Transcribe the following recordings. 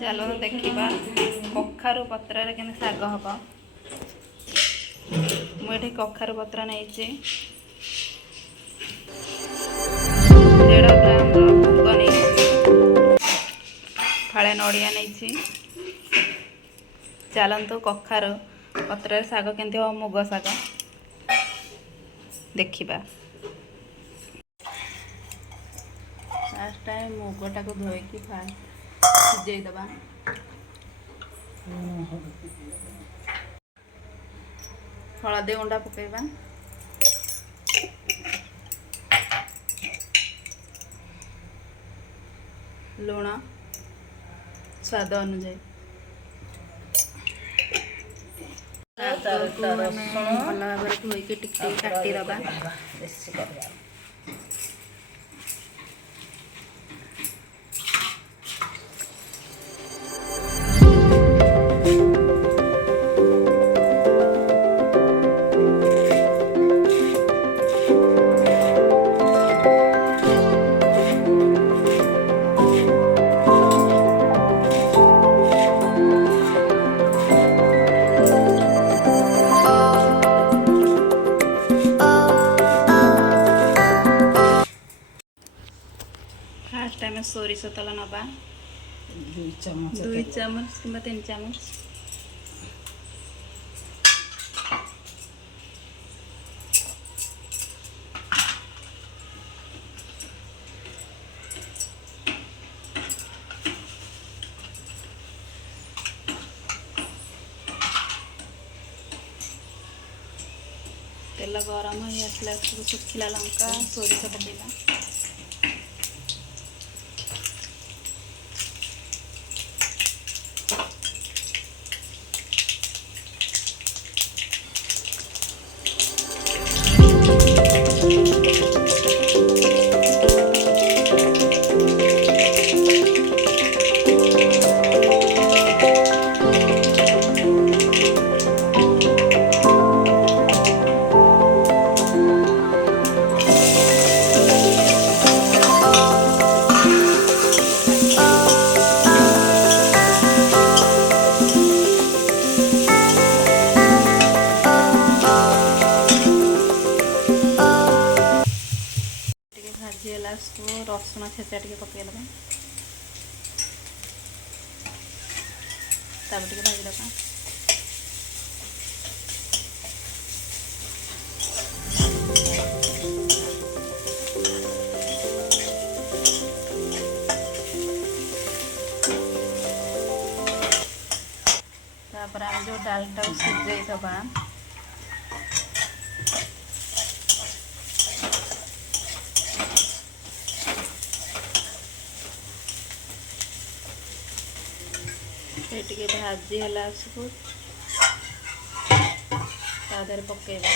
चलो देखा कखारु पत्र के शाग हम मुझे कखारु पत्र नहीं 1.5 ग्राम मुग नहीं फाड़े नड़िया नहीं चलतु कखारु पत्र शाग केमती हम मुग शाग देखा फास्ट टाइम मुगटा को धोईकी सिझेदबा हलदी गुंडा पकेबा लुण स्वाद अनुसार भल भाव धोईकी टिके काटिदबा फास्ट टाइम सोरिष तेल नबा 2 चम्मच कि 3 चम्मच तेल गरम हो आसला सुखिला लंका सोरिष पकेला रसुण छेचा टे पकईदबा भाजीदबा आम जो डालटा सिझेदबा टे भाजी है पकेबा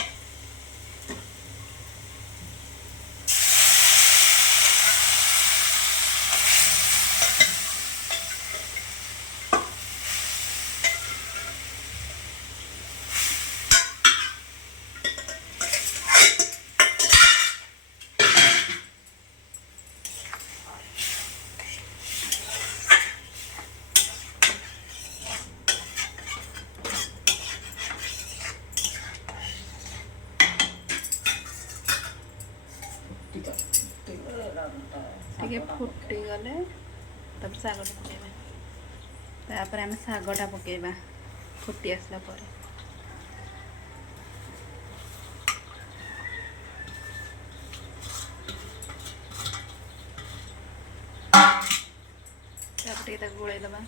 फुटी गले तब सागटा पकेबा आम सागटा पकेबा फुटी आसला गोलैदबा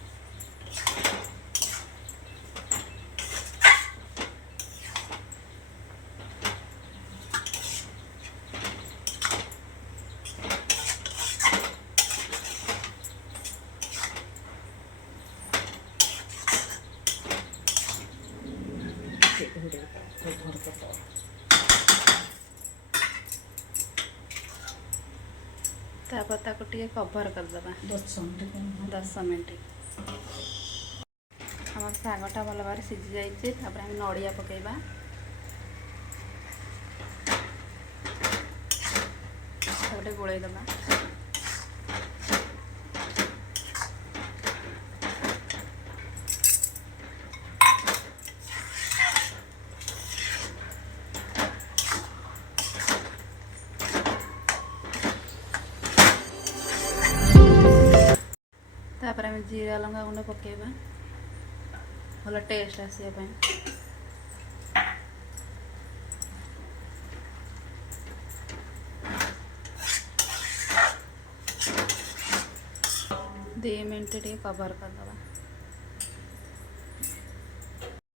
कवर करदबा 10 मिनट आम सागटा भल भाव सिझी जाइए आम नड़िया पकेबा गोलैदबा तापर आम जीरा लंका गुंड पकेबा भल टेस्ट आसापी। दे मिनट टे कवर करदे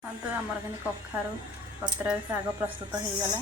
हाँ तो आमर कखारू पत्र शाग प्रस्तुत हो गला।